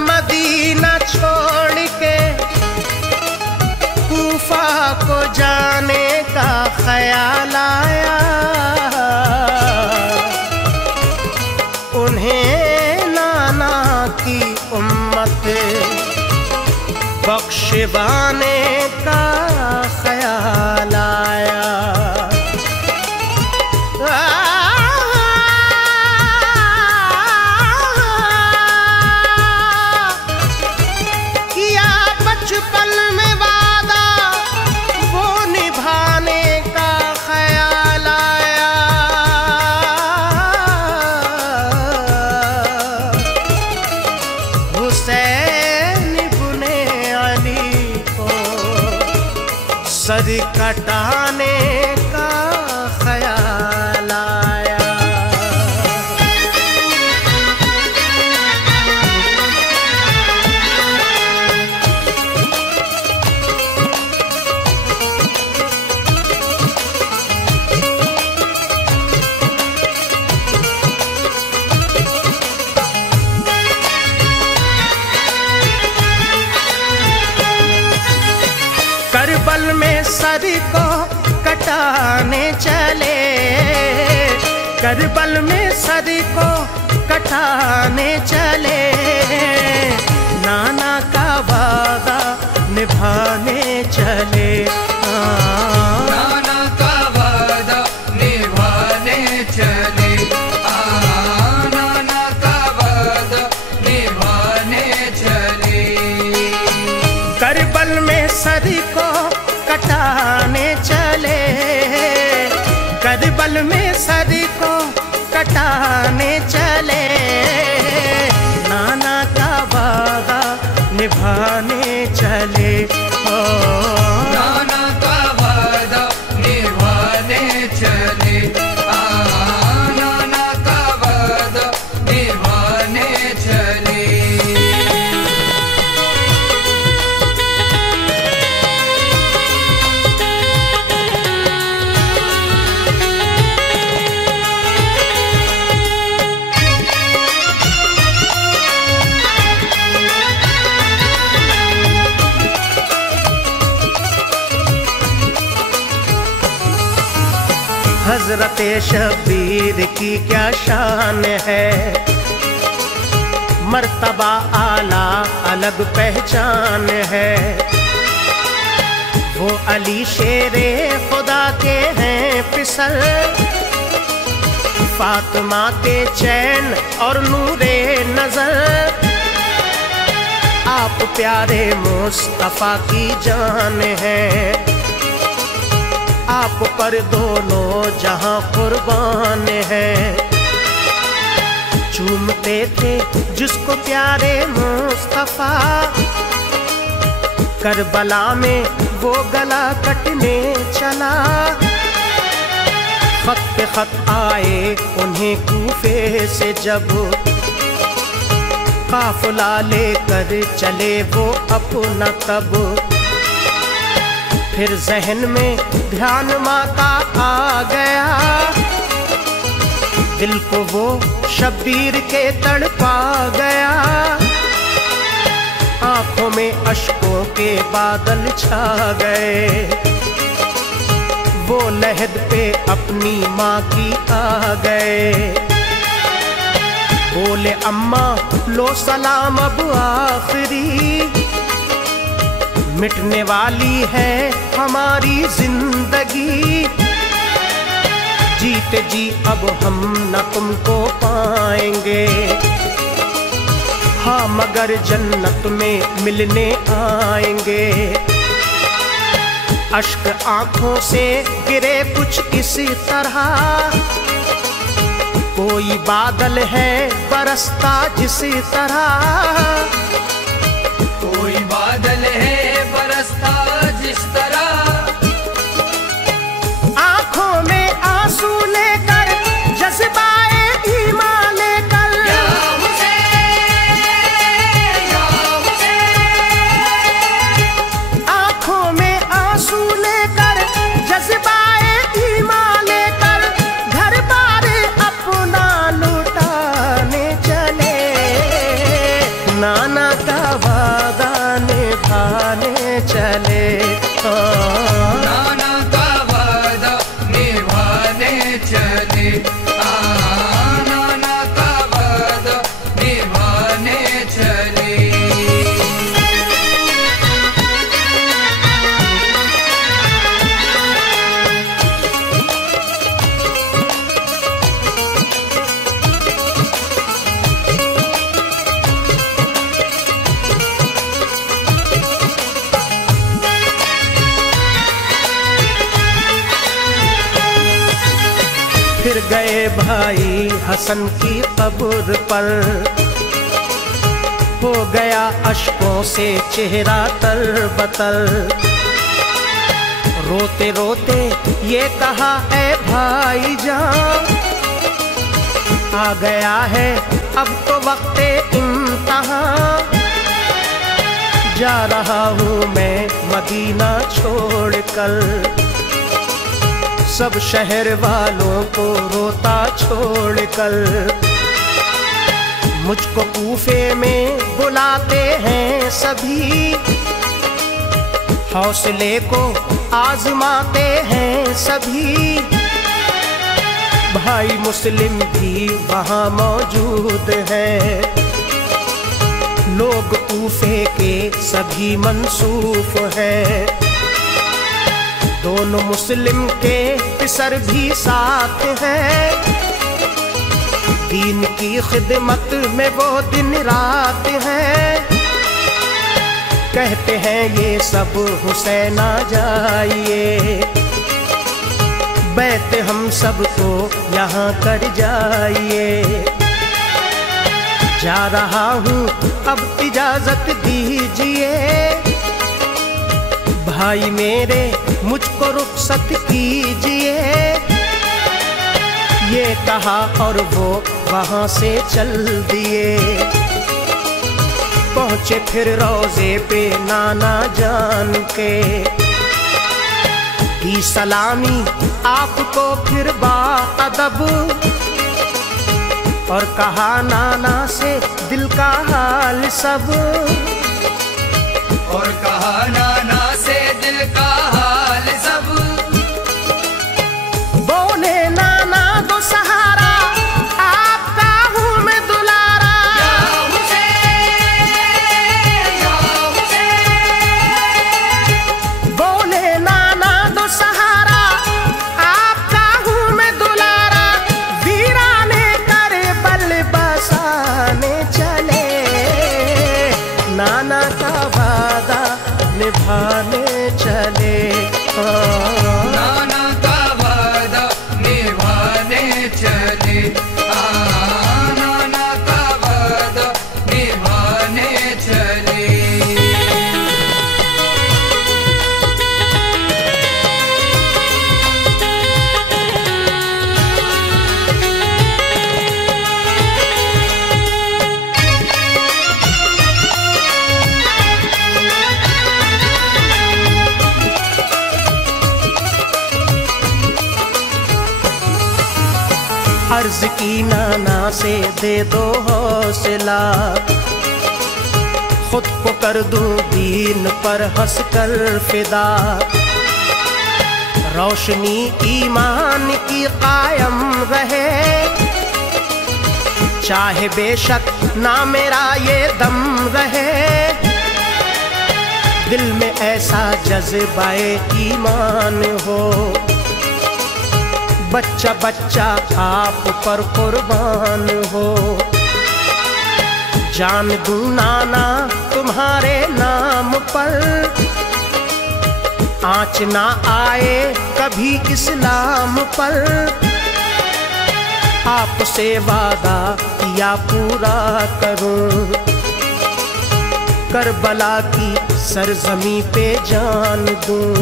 Medina छोड़ के कूफा को जाने का ख्याल आया, उन्हें नाना की उम्मत बख्शवाने का ख्याल आया। किया बचपन में वादा वो निभाने का ख्याल आया, हुसैन इब्ने अली को सर कटाने का ख्याल आया। करबल में सर को कटाने चले, करबल में सर को कटाने चले, नाना का वादा निभाने चले। नाना का वादा निभाने चले, नाना का वादा निभाने चले। करबल में सर को कटाने चले, करबल में सर को कटाने चले, नाना का वादा निभाने चले। नाना का वादा निभाने चले, नाना का वादा निभाने चले। हजरत शबीर की क्या शान है, मर्तबा आला अलग पहचान है। वो अली शेरे खुदा के हैं फिसल, फातिमा के चैन और नूरे नजर। आप प्यारे मुस्तफा की जान है, आप पर दोनों जहां कुर्बान है। चूमते थे जिसको प्यारे मुस्तफा, करबला में वो गला कटने चला। खत पे खत आए उन्हें कूफे से जब, काफिला लेकर चले वो अपना तब। फिर जहन में ध्यान माँ का आ गया, दिल को वो शब्बीर के तड़पा गया। आंखों में अश्कों के बादल छा गए, वो लहद पे अपनी माँ की आ गए। बोले अम्मा लो सलाम अब आखिरी, मिटने वाली है हमारी जिंदगी। जीते जी अब हम न तुमको पाएंगे, हाँ मगर जन्नत में मिलने आएंगे। अश्क आंखों से गिरे कुछ इसी तरह, कोई बादल है बरसता जिसी तरह। कोई बादल है बरसता जिस तरह, आंखों में आंसू लेकर जज्बाए ईमान लेकर। या हुसैन, या हुसैन। आंखों में आंसू लेकर जज्बाए ईमान लेकर, घर बार अपना लुटाने चले। गए भाई हसन की कब्र पर, हो गया अश्कों से चेहरा तरबतर। रोते रोते ये कहा ऐ भाईजान, आ गया है अब तो वक्ते इम्तिहान। जा रहा हूँ मैं मदीना छोड़कर, सब शहर वालों को रोता छोड़कर। मुझको कूफे में बुलाते हैं सभी, हौसले को आजमाते हैं सभी। भाई मुस्लिम भी वहाँ मौजूद हैं, लोग कूफे के सभी मंसूफ हैं। दोनों मुस्लिम के पिसर भी साथ हैं, दीन की खिदमत में वो दिन रात हैं। कहते हैं ये सब हुसैन आ जाइए, बैत हम सबको यहाँ कर जाइए। जा रहा हूँ अब इजाजत दीजिए, भाई मेरे मुझको रुखसत कीजिए। ये कहा और वो वहाँ से चल दिए। पहुँचे फिर रोजे पे नाना जान के, की सलामी आपको फिर बाअदब, और कहा नाना से दिल का हाल सब, और कहा नाना से दिल का हाल सब। बोले नाना दो सहारा आपका हूँ मैं दुलारा। या हुसैन, या हुसैन। बोले नाना दो सहारा आपका हूँ मैं दुलारा। वीराने करबल बसाने चले, नाना का वादा निभाने चले। नाना का वादा निभाने चले, नाना का वादा निभाने चले। अर्ज की नाना से दे दो हौसला, खुद को कर दूं दीन पर हंस कर फिदा। रोशनी ईमान की कायम रहे, चाहे बेशक ना मेरा ये दम रहे। दिल में ऐसा जज्बाए ईमान हो, बच्चा बच्चा आप पर कुर्बान हो। जान दूं नाना तुम्हारे नाम पर, आँच ना आए कभी इस्लाम पर। आपसे वादा किया पूरा करूं, करबला की सरजमी पे जान दूं।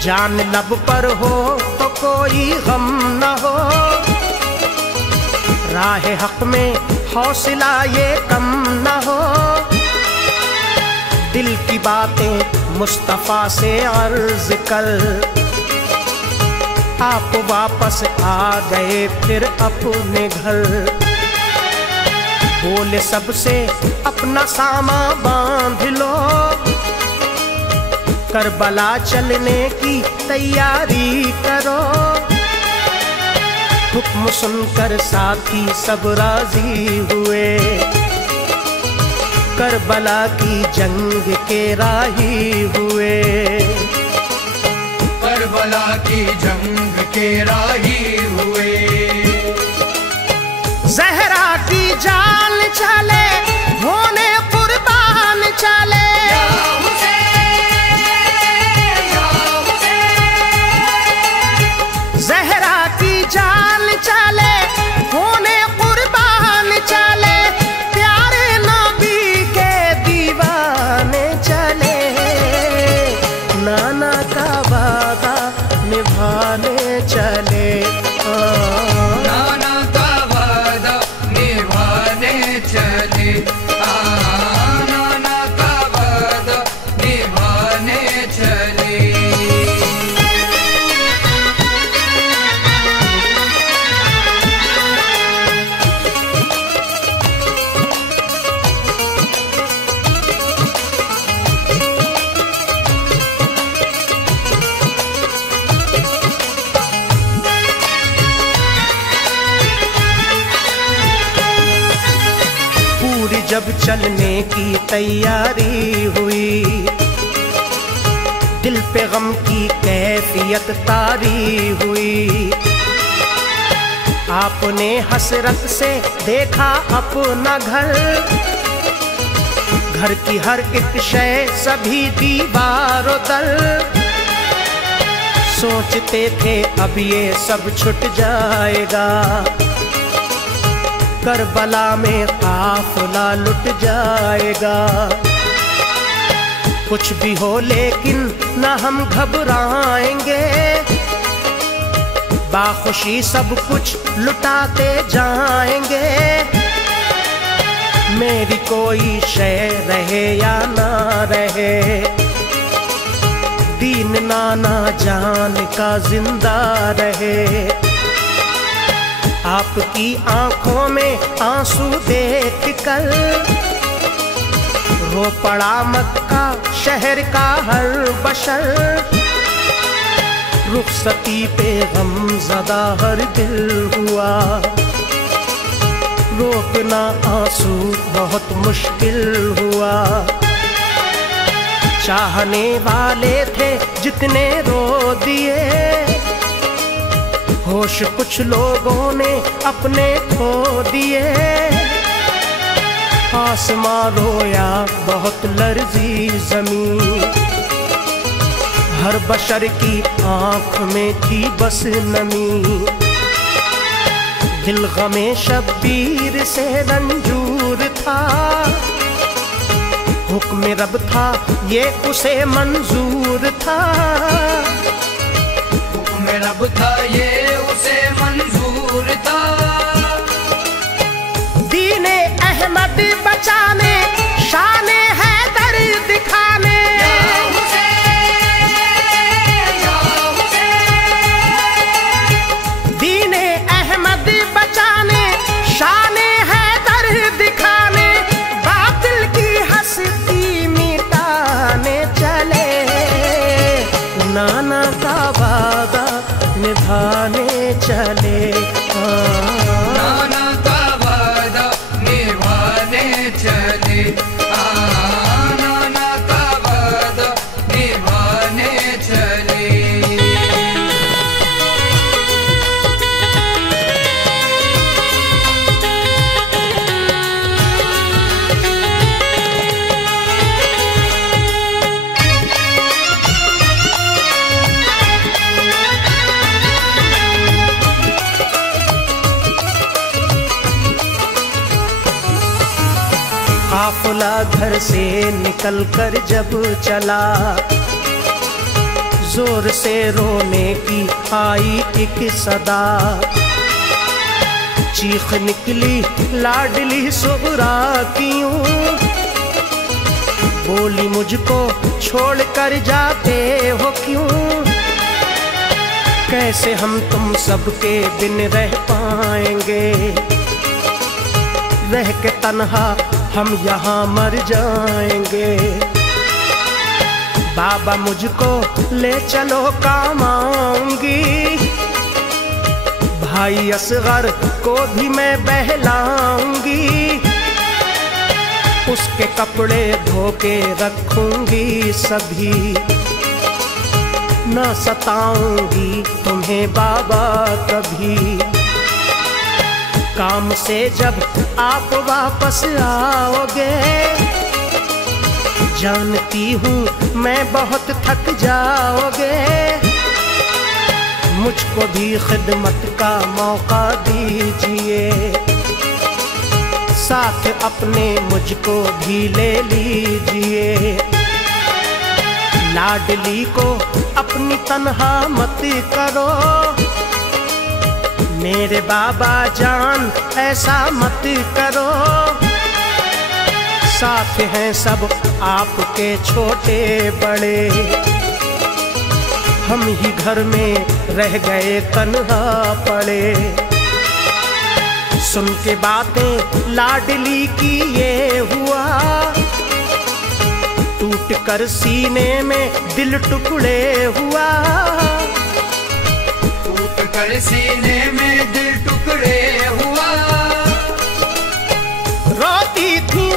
जान लब पर हो तो कोई गम न हो, राह हक में हौसला ये कम न हो। दिल की बातें मुस्तफा से अर्ज कर, आप वापस आ गए फिर अपने घर। बोले सबसे अपना सामा बांध लो, करबला चलने की तैयारी करो। हुक्म सुनकर साथी सब राजी हुए, करबला की जंग के राही हुए। करबला की जंग के राही हुए। ज़हरा की जान चले, होने कुर्बान चले। या हुसैन, या हुसैन। ज़हरा की जब चलने की तैयारी हुई, दिल पे गम की कैफियत तारी हुई। आपने हसरत से देखा अपना घर, घर की हर एक शय सभी दीवारों दर। सोचते थे अब ये सब छुट जाएगा, करबला में काफिला लुट जाएगा। कुछ भी हो लेकिन न हम घबराएंगे, बाखुशी सब कुछ लुटाते जाएंगे। मेरी कोई शय रहे या ना रहे, दीन नाना जान का जिंदा रहे। आपकी आंखों में आंसू देख कर रो पड़ा मक्का शहर का हर बशर। रुखसती पे गमज़दा हर दिल हुआ, रोकना आंसू बहुत मुश्किल हुआ। चाहने वाले थे जितने रो दिए, होश कुछ लोगों ने अपने खो दिए। आसमां रोया बहुत लर्जी जमीन, हर बशर की आंख में थी बस नमी। दिल गमे शब्बीर से रंजूर था, हुक्म रब था ये उसे मंजूर था। हुक्म रब था ये उसे मंजूर था। दीने अहमद बचाने, शाने हैदर दिखाने, दीने अहमद बचाने, शाने हैदर दिखाने, बातिल की हस्ती मिटाने चले। नाना का वादा निभाने चले, नाना का वादा निभाने चले, नाना का वादा निभाने चले। काफिला घर से निकल कर जब चला, जोर से रोने की आई एक सदा। चीख निकली लाडली सुगरा क्यों, बोली मुझको छोड़ कर जाते हो क्यों। कैसे हम तुम सबके बिन रह पाएंगे, रह के तन्हा हम यहाँ मर जाएंगे। बाबा मुझको ले चलो काम आऊंगी, भाई असगर को भी मैं बहलाऊंगी। उसके कपड़े धो के रखूंगी सभी, न सताऊंगी तुम्हें बाबा कभी। काम से जब आप वापस आओगे, जानती हूँ मैं बहुत थक जाओगे। मुझको भी खिदमत का मौका दीजिए, साथ अपने मुझको भी ले लीजिए। लाडली को अपनी तन्हा मत करो, मेरे बाबा जान ऐसा मत करो। साथ हैं सब आपके छोटे बड़े, हम ही घर में रह गए तन्हा पड़े। सुन के बातें लाडली की ये हुआ, टूट कर सीने में दिल टुकड़े हुआ। टूट कर सीने में दिल टुकड़े हुआ। रोती थी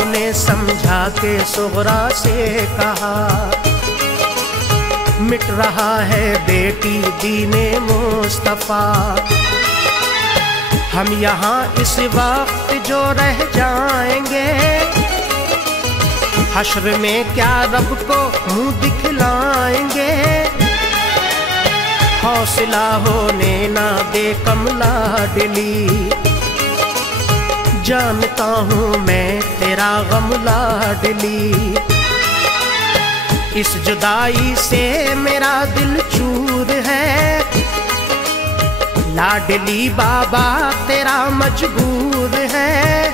आपने समझा के सुगरा से कहा, मिट रहा है बेटी दीने मुस्तफा। हम यहाँ इस वक्त जो रह जाएंगे, हश्र में क्या रब को मुंह दिखलाएंगे। हौसला होने ना दे कमला दिली, जानता हूँ मैं तेरा गम लाडली। इस जुदाई से मेरा दिल चूर है, लाडली बाबा तेरा मजबूर है।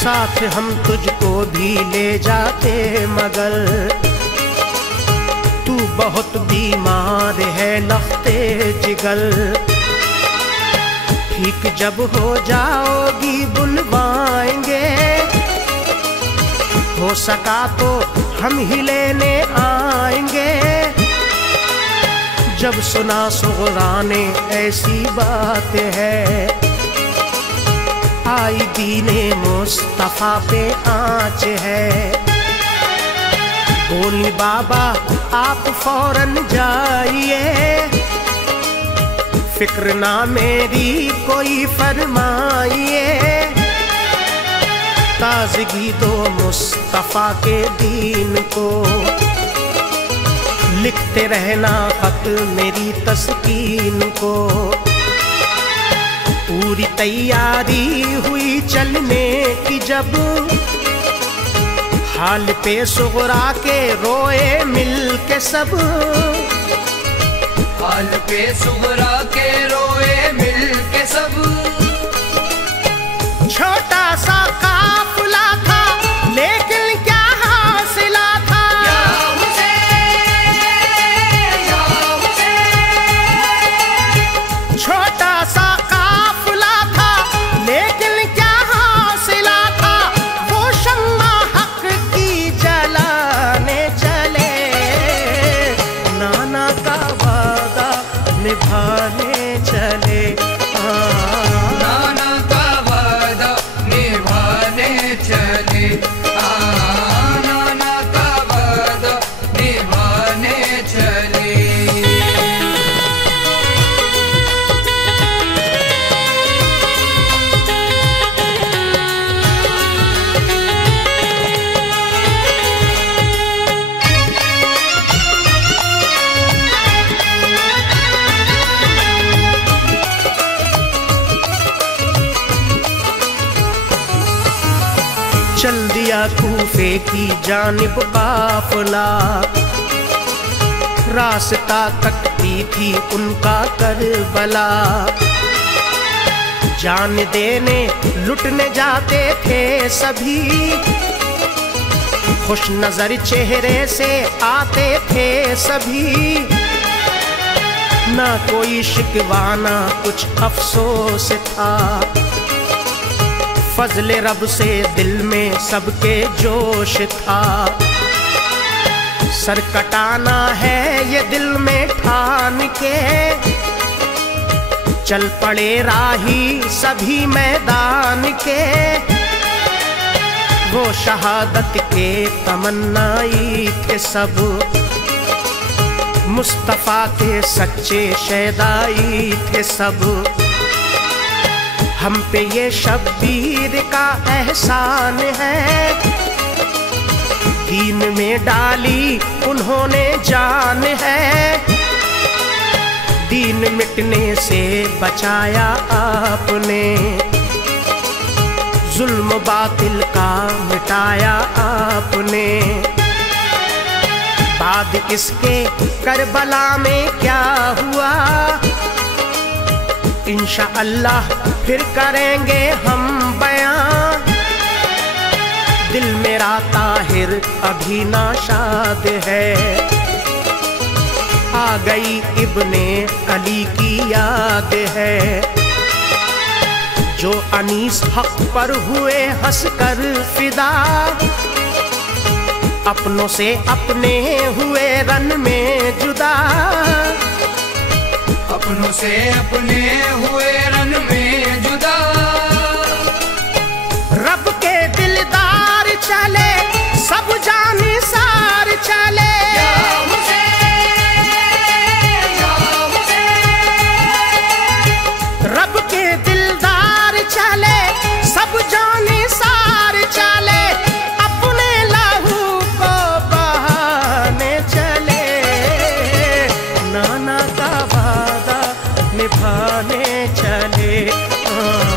साथ हम तुझको भी ले जाते मगर तू बहुत बीमार है लख्ते जिगर। ठीक जब हो जाओगी बुलवाएंगे, हो सका तो हम ही लेने आएंगे। जब सुना सुगरा ने ऐसी बात है, आई दीने मुस्तफा पे आँच है। बोली बाबा आप फौरन जाइए, फिक्र ना मेरी कोई फरमाइए। ताज़गी दो मुस्तफा के दीन को, लिखते रहना खत मेरी तस्कीन को। पूरी तैयारी हुई चलने की जब, हाल पे सुगरा के रोए मिल के सब। हाल पे सुगरा के रोए मिल के सब। छोटा सा काफिला था लेकिन क्या हासिला था। या हुसैन, या हुसैन। छोटा सा काफिला था लेकिन क्या हासिला था। वो शम्मा हक की जलाने चले, नाना का वादा निभाने चले। नाना का वादा निभाने चले। नाना का वादा निभाने चले। चल दिया कूफे की जानिब काफिला, रास्ता तकती थी उनका करबला। जान देने लुटने जाते थे सभी, खुश नजर चेहरे से आते थे सभी। ना कोई शिकवाना कुछ अफसोस था, फजले रब से दिल में सबके जोश था। सर कटाना है ये दिल में ठान के, चल पड़े राही सभी मैदान के। वो शहादत के तमन्नाई थे सब, मुस्तफा के सच्चे शैदाई थे सब। हम पे ये शब्बीर का एहसान है, दीन में डाली उन्होंने जान है। दीन मिटने से बचाया आपने, जुल्म बातिल का मिटाया आपने। बाद इसके करबला में क्या हुआ, इंशाअल्लाह फिर करेंगे हम बयां। दिल मेरा ताहिर अभी नाशाद है, आ गई इब्ने अली की याद है। जो अनीस हक पर हुए हंस कर फिदा, अपनों से अपने हुए रन में जुदा। अपनों से अपने हुए रन में जुदा। रब के दिल हाँ